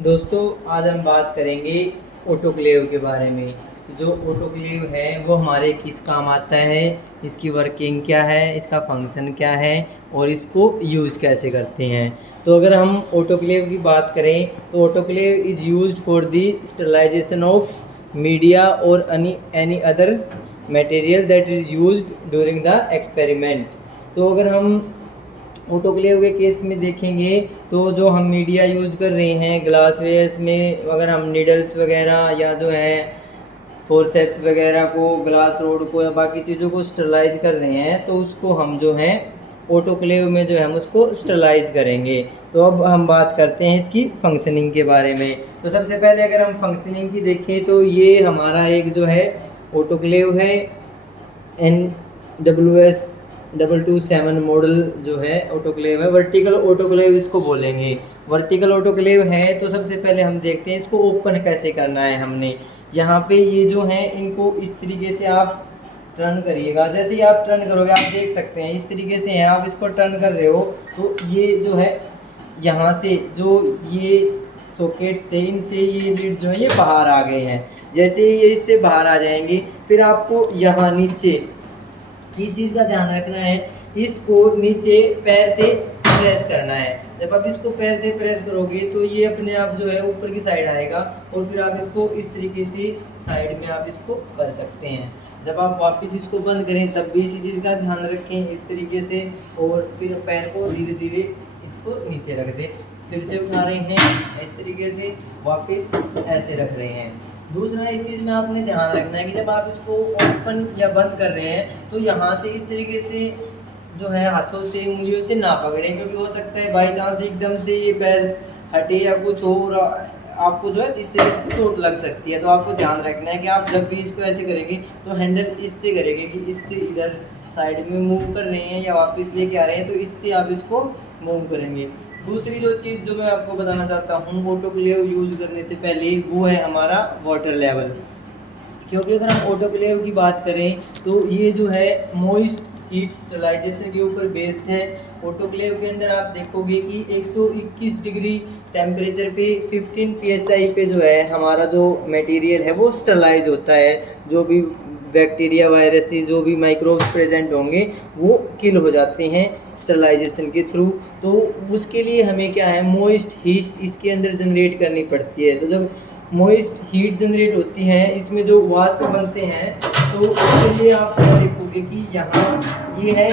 दोस्तों, आज हम बात करेंगे ऑटोक्लेव के बारे में। जो ऑटोक्लेव है वो हमारे किस काम आता है, इसकी वर्किंग क्या है, इसका फंक्शन क्या है और इसको यूज कैसे करते हैं। तो अगर हम ऑटोक्लेव की बात करें तो autoclave is used for the sterilization of media और any other material that is used during the experiment. तो अगर हम ऑटोक्लेव के केस में देखेंगे तो जो हम मीडिया यूज़ कर रहे हैं ग्लासवेयर्स में, अगर हम नीडल्स वगैरह या जो है फोरसेप्स वगैरह को, ग्लास रोड को या बाकी चीज़ों को स्टरलाइज कर रहे हैं तो उसको हम जो है ऑटोक्लेव में जो है हम उसको स्टरलाइज करेंगे। तो अब हम बात करते हैं इसकी फंक्शनिंग के बारे में। तो सबसे पहले अगर हम फंक्शनिंग की देखें तो ये हमारा एक जो है ऑटोक्लेव है, NWS 227 मॉडल जो है ऑटोक्लेव है। वर्टिकल ऑटोक्लेव इसको बोलेंगे। वर्टिकल ऑटोक्लेव है तो सबसे पहले हम देखते हैं इसको ओपन कैसे करना है। हमने यहाँ पे ये जो है इनको इस तरीके से आप टर्न करिएगा। जैसे ही आप टर्न करोगे आप देख सकते हैं इस तरीके से है, आप इसको टर्न कर रहे हो तो ये जो है यहाँ से जो ये सॉकेट्स थे इनसे ये लीड जो है ये बाहर आ गए हैं। जैसे ही ये इससे बाहर आ जाएंगे फिर आपको यहाँ नीचे इस चीज़ का ध्यान रखना है, इसको नीचे पैर से प्रेस करना है। जब आप इसको पैर से प्रेस करोगे तो ये अपने आप जो है ऊपर की साइड आएगा और फिर आप इसको इस तरीके से साइड में आप इसको कर सकते हैं। जब आप वापस इसको बंद करें तब भी इसी चीज़ का ध्यान रखें इस तरीके से, और फिर पैर को धीरे धीरे इसको नीचे रख दें। फिर से उठा रहे हैं इस तरीके से, वापस ऐसे रख रहे हैं। दूसरा इस चीज़ में आपने ध्यान रखना है कि जब आप इसको ओपन या बंद कर रहे हैं तो यहाँ से इस तरीके से जो है हाथों से उंगलियों से ना पकड़ें, क्योंकि हो सकता है बाई चांस एकदम से ये पैर हटे या कुछ हो और आपको जो है इस तरीके से चोट लग सकती है। तो आपको ध्यान रखना है कि आप जब भी इसको ऐसे करेंगे तो हैंडल इससे करेंगे कि इससे इधर साइड में मूव कर रहे हैं या वापस लेके आ रहे हैं तो इससे आप इसको मूव करेंगे। दूसरी जो चीज़ जो मैं आपको बताना चाहता हूँ ऑटोक्लेव यूज़ करने से पहले वो है हमारा वाटर लेवल। क्योंकि अगर हम ऑटोक्लेव की बात करें तो ये जो है मॉइस्ट हीट स्टरलाइजेशन के ऊपर बेस्ड है। ऑटोक्लेव के अंदर आप देखोगे कि 121 डिग्री टेम्परेचर पे 15 psi पे जो है हमारा जो मटेरियल है वो स्टरलाइज होता है। जो भी बैक्टीरिया, वायरसेस, जो भी माइक्रोब्स प्रेजेंट होंगे वो किल हो जाते हैं स्टरलाइजेशन के थ्रू। तो उसके लिए हमें क्या है, मॉइस्ट हीट इसके अंदर जनरेट करनी पड़ती है। तो जब मॉइस्ट हीट जनरेट होती है, इसमें जो वाष्प बनते हैं, तो उसके लिए आप क्या देखोगे कि यहाँ ये है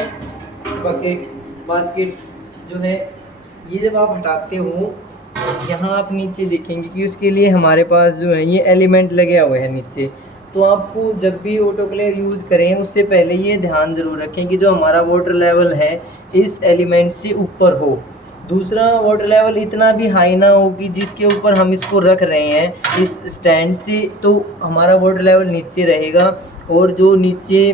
बास्केट जो है, ये जब आप हटाते हो यहाँ आप नीचे देखेंगे कि उसके लिए हमारे पास जो है ये एलिमेंट लगे हुए हैं नीचे। तो आपको जब भी ऑटोक्लेव यूज़ करें उससे पहले ये ध्यान ज़रूर रखें कि जो हमारा वाटर लेवल है इस एलिमेंट से ऊपर हो। दूसरा, वाटर लेवल इतना भी हाई ना हो कि जिसके ऊपर हम इसको रख रहे हैं इस स्टैंड से, तो हमारा वाटर लेवल नीचे रहेगा और जो नीचे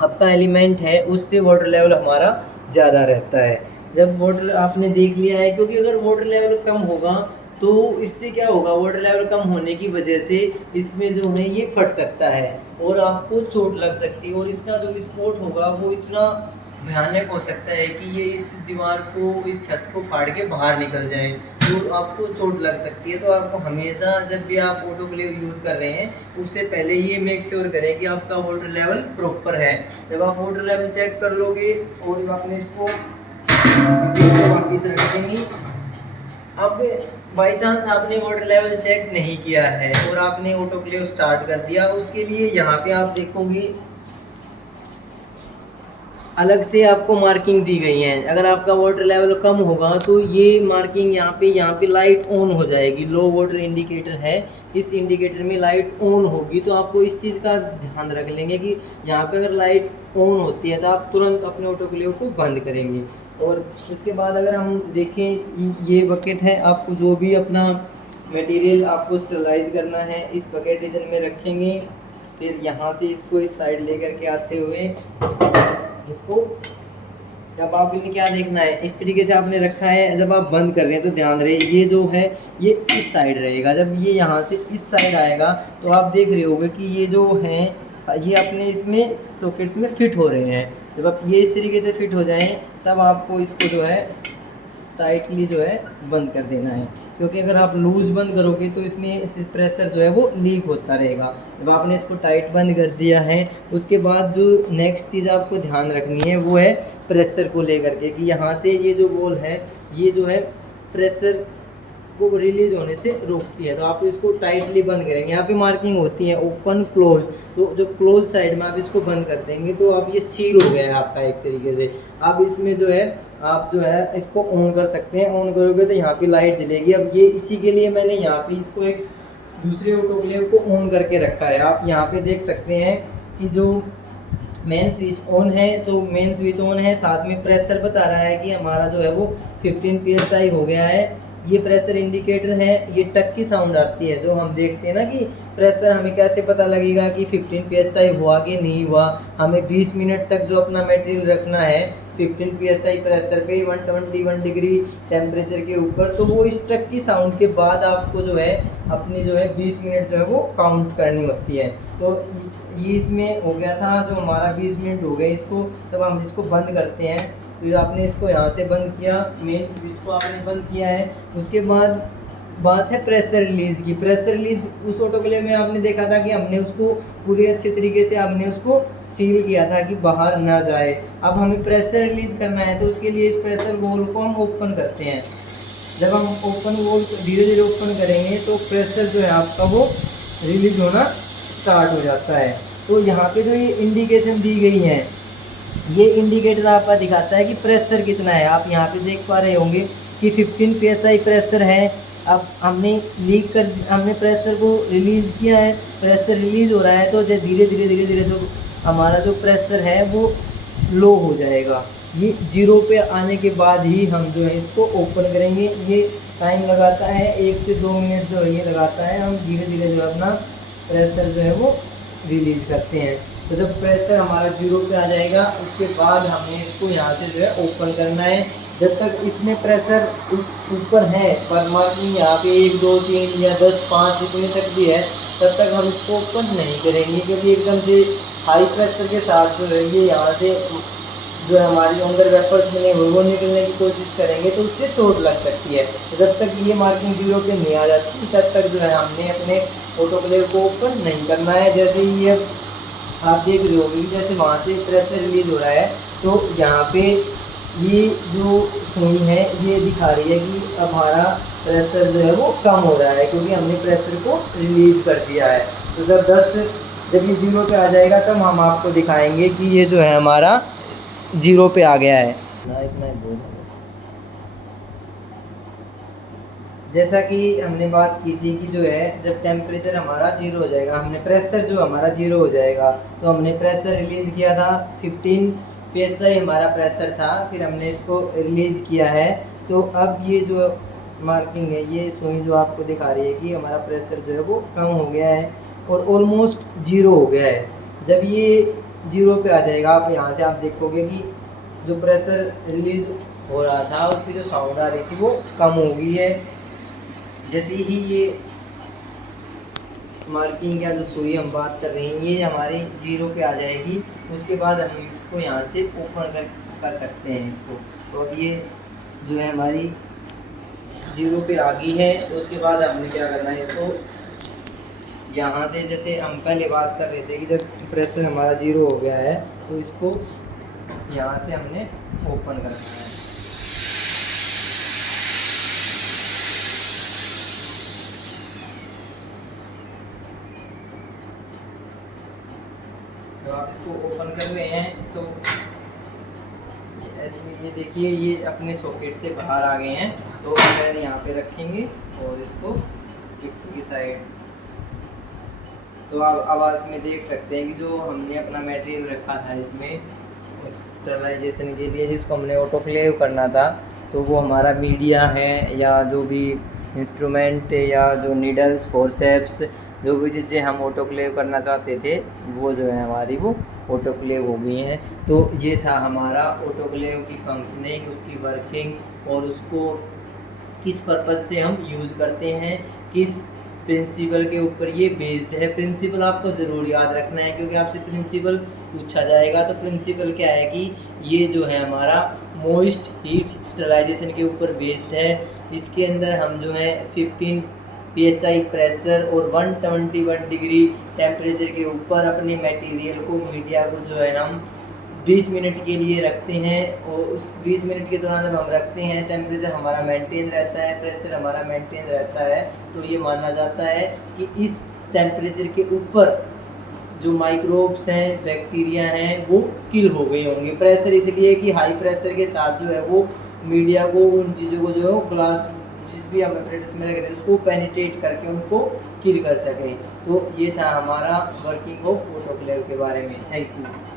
आपका एलिमेंट है उससे वाटर लेवल हमारा ज़्यादा रहता है। जब वाटर आपने देख लिया है, क्योंकि अगर वाटर लेवल कम होगा तो इससे क्या होगा, वाटर लेवल कम होने की वजह से इसमें जो है ये फट सकता है और आपको चोट लग सकती है, और इसका जो विस्फोट होगा वो इतना भयानक हो सकता है कि ये इस दीवार को, इस छत को फाड़ के बाहर निकल जाए, तो आपको चोट लग सकती है। तो आपको हमेशा जब भी आप ऑटोक्लेव यूज़ कर रहे हैं उससे पहले ये मेक श्योर करें कि आपका वाटर लेवल प्रॉपर है। जब आप वाटर लेवल चेक कर लोगे और आपने इसको वापस रख देंगे। अब बाई चांस आपने वाटर लेवल चेक नहीं किया है और आपने ऑटोक्लेव स्टार्ट कर दिया, उसके लिए यहाँ पे आप देखोगे अलग से आपको मार्किंग दी गई है। अगर आपका वाटर लेवल कम होगा तो ये मार्किंग यहाँ पे लाइट ऑन हो जाएगी। लो वाटर इंडिकेटर है, इस इंडिकेटर में लाइट ऑन होगी। तो आपको इस चीज़ का ध्यान रख लेंगे कि यहाँ पे अगर लाइट ऑन होती है तो आप तुरंत अपने ऑटोक्लेव को बंद करेंगे। और उसके बाद अगर हम देखें, ये बकेट है, आपको जो भी अपना मटेरियल आपको स्टरलाइज करना है इस बकेट रीजन में रखेंगे। फिर यहाँ से इसको इस साइड लेकर के आते हुए इसको, जब आपने क्या देखना है, इस तरीके से आपने रखा है। जब आप बंद कर रहे हैं तो ध्यान रहे ये जो है ये इस साइड रहेगा। जब ये यहाँ से इस साइड आएगा तो आप देख रहे होंगे कि ये जो हैं ये अपने इसमें सॉकेट्स में फिट हो रहे हैं। जब आप ये इस तरीके से फिट हो जाएं तब आपको इसको जो है टाइटली जो है बंद कर देना है, क्योंकि अगर आप लूज बंद करोगे तो इसमें प्रेशर जो है वो लीक होता रहेगा। जब आपने इसको टाइट बंद कर दिया है, उसके बाद जो नेक्स्ट चीज़ आपको ध्यान रखनी है वो है प्रेशर को लेकर के, कि यहाँ से ये जो बॉल है ये जो है प्रेशर को रिलीज होने से रोकती है। तो आप इसको टाइटली बंद करेंगे, यहाँ पे मार्किंग होती है ओपन क्लोज, तो जो क्लोज साइड में आप इसको बंद कर देंगे तो अब ये सील हो गया है आपका एक तरीके से। अब इसमें जो है आप जो है इसको ऑन कर सकते हैं, ऑन करोगे तो यहाँ पे लाइट जलेगी। अब ये इसी के लिए मैंने यहाँ पे इसको एक दूसरे ऑटोक्लेव को ऑन करके रखा है। आप यहाँ पे देख सकते हैं कि जो मेन स्विच ऑन है, तो मेन स्विच ऑन है, साथ में प्रेशर बता रहा है कि हमारा जो है वो 15 psi हो गया है। ये प्रेशर इंडिकेटर है, ये टक की साउंड आती है जो हम देखते हैं ना कि प्रेशर, हमें कैसे पता लगेगा कि 15 psi हुआ कि नहीं हुआ। हमें 20 मिनट तक जो अपना मटेरियल रखना है 15 psi प्रेशर पे 121 डिग्री टेम्परेचर के ऊपर, तो वो इस टक की साउंड के बाद आपको जो है अपनी जो है 20 मिनट जो है वो काउंट करनी होती है। तो ये इसमें हो गया था, जो हमारा 20 मिनट हो गए इसको, तब हम इसको बंद करते हैं। तो आपने इसको यहाँ से बंद किया, मेन स्विच को आपने बंद किया है। उसके बाद बात है प्रेशर रिलीज की। प्रेशर रिलीज उस ऑटोक्लेव में आपने देखा था कि हमने उसको पूरे अच्छे तरीके से हमने उसको सील किया था कि बाहर ना जाए। अब हमें प्रेशर रिलीज करना है, तो उसके लिए इस प्रेशर वॉल्व को हम ओपन करते हैं। जब हम ओपन वॉल्व धीरे धीरे ओपन करेंगे तो प्रेशर जो है आपका वो रिलीज होना स्टार्ट हो जाता है। तो यहाँ पे जो ये इंडिकेशन दी गई है, ये इंडिकेटर आपका दिखाता है कि प्रेशर कितना है। आप यहाँ पे देख पा रहे होंगे कि 15 psi प्रेशर है। अब हमने प्रेशर को रिलीज़ किया है, प्रेशर रिलीज़ हो रहा है, तो जो धीरे धीरे जो हमारा जो प्रेशर है वो लो हो जाएगा। ये 0 पे आने के बाद ही हम जो है इसको ओपन करेंगे। ये टाइम लगाता है 1 से 2 मिनट जो ये लगाता है। हम धीरे धीरे जो अपना प्रेशर जो है वो रिलीज़ करते हैं। तो जब प्रेशर हमारा 0 पे आ जाएगा, उसके बाद हमें इसको यहाँ से जो है ओपन करना है। जब तक इसमें प्रेशर ऊपर है, पर मार्किंग यहाँ पे 1 2 3 या 10 5 जितने तक भी है, तब तक हम इसको ओपन नहीं करेंगे, क्योंकि एकदम से हाई प्रेशर के साथ जो है ये यहाँ से जो है हमारी अंदर वेपर्स मिले हुए वो निकलने की कोशिश करेंगे, तो उससे चोट लग सकती है। तो जब तक ये मार्किंग 0 पे नहीं आ जाती, तब तक जो है हमने अपने ऑटोक्लेव को ओपन नहीं करना है। जैसे ये आप देख रहे होंगे जैसे वहाँ से प्रेशर रिलीज हो रहा है, तो यहाँ पे ये जो सुई है ये दिखा रही है कि अब हमारा प्रेशर जो है वो कम हो रहा है, क्योंकि हमने प्रेशर को रिलीज कर दिया है। तो जब ये 0 पे आ जाएगा, तब हम आपको दिखाएंगे कि ये जो है हमारा 0 पे आ गया है। इतना ही जैसा कि हमने बात की थी कि जो है जब टेम्परेचर हमारा 0 हो जाएगा, हमने प्रेशर जो हमारा 0 हो जाएगा, तो हमने प्रेशर रिलीज़ किया था 15 psi हमारा प्रेशर था, फिर हमने इसको रिलीज़ किया है। तो अब ये जो मार्किंग है, ये सुई जो आपको दिखा रही है कि हमारा प्रेशर जो है वो कम हो गया है और ऑलमोस्ट 0 हो गया है। जब ये 0 पे आ जाएगा, आप यहाँ से आप देखोगे कि जो प्रेशर रिलीज हो रहा था उसकी जो साउंड आ रही थी वो कम हो गई है। जैसे ही ये मार्किंग या जो सुई हम बात कर रहे हैं ये हमारी 0 पे आ जाएगी, उसके बाद हम इसको यहाँ से ओपन कर सकते हैं इसको। तो अब ये जो है हमारी 0 पे आ गई है, तो उसके बाद हमने क्या करना है, इसको यहाँ से जैसे हम पहले बात कर रहे थे कि जब प्रेशर हमारा 0 हो गया है, तो इसको यहाँ से हमने ओपन करना है। तो आप इसको ओपन कर रहे हैं तो ये देखिए ये अपने सॉकेट से बाहर आ गए हैं। तो हम यहाँ पे रखेंगे और इसको पीछे की साइड, तो आप आवाज़ में देख सकते हैं कि जो हमने अपना मटेरियल रखा था इसमें स्टरलाइजेशन के लिए, जिसको हमने ऑटोक्लेव करना था, तो वो हमारा मीडिया है या जो भी इंस्ट्रूमेंट या जो नीडल्स फोरसेप्स जो भी चीज़ें हम ऑटोक्लेव करना चाहते थे, वो जो है हमारी वो ऑटोक्लेव हो गई हैं। तो ये था हमारा ऑटोक्लेव की फंक्शनिंग, उसकी वर्किंग और उसको किस पर्पज़ से हम यूज़ करते हैं, किस प्रिंसिपल के ऊपर ये बेस्ड है। प्रिंसिपल आपको ज़रूर याद रखना है, क्योंकि आपसे प्रिंसिपल पूछा जाएगा। तो प्रिंसिपल क्या है कि ये जो है हमारा मोइस्ट हीट स्टरलाइजेशन के ऊपर बेस्ड है। इसके अंदर हम जो है 15 psi प्रेशर और 121 डिग्री टेम्परेचर के ऊपर अपने मटेरियल को, मीडिया को जो है हम 20 मिनट के लिए रखते हैं। और उस 20 मिनट के दौरान जब हम रखते हैं, टेम्परेचर हमारा मेंटेन रहता है, प्रेशर हमारा मेंटेन रहता है, तो ये माना जाता है कि इस टेम्परेचर के ऊपर जो माइक्रोब्स हैं, बैक्टीरिया हैं, वो किल हो गए होंगे। प्रेशर इसलिए कि हाई प्रेशर के साथ जो है वो मीडिया को, उन चीज़ों को जो है ग्लास जिस भी हम एपरेटस में रख रहे हैं उसको पेनिट्रेट करके उनको किल कर सकें। तो ये था हमारा वर्किंग ऑफ ऑटोक्लेव के बारे में। Thank you.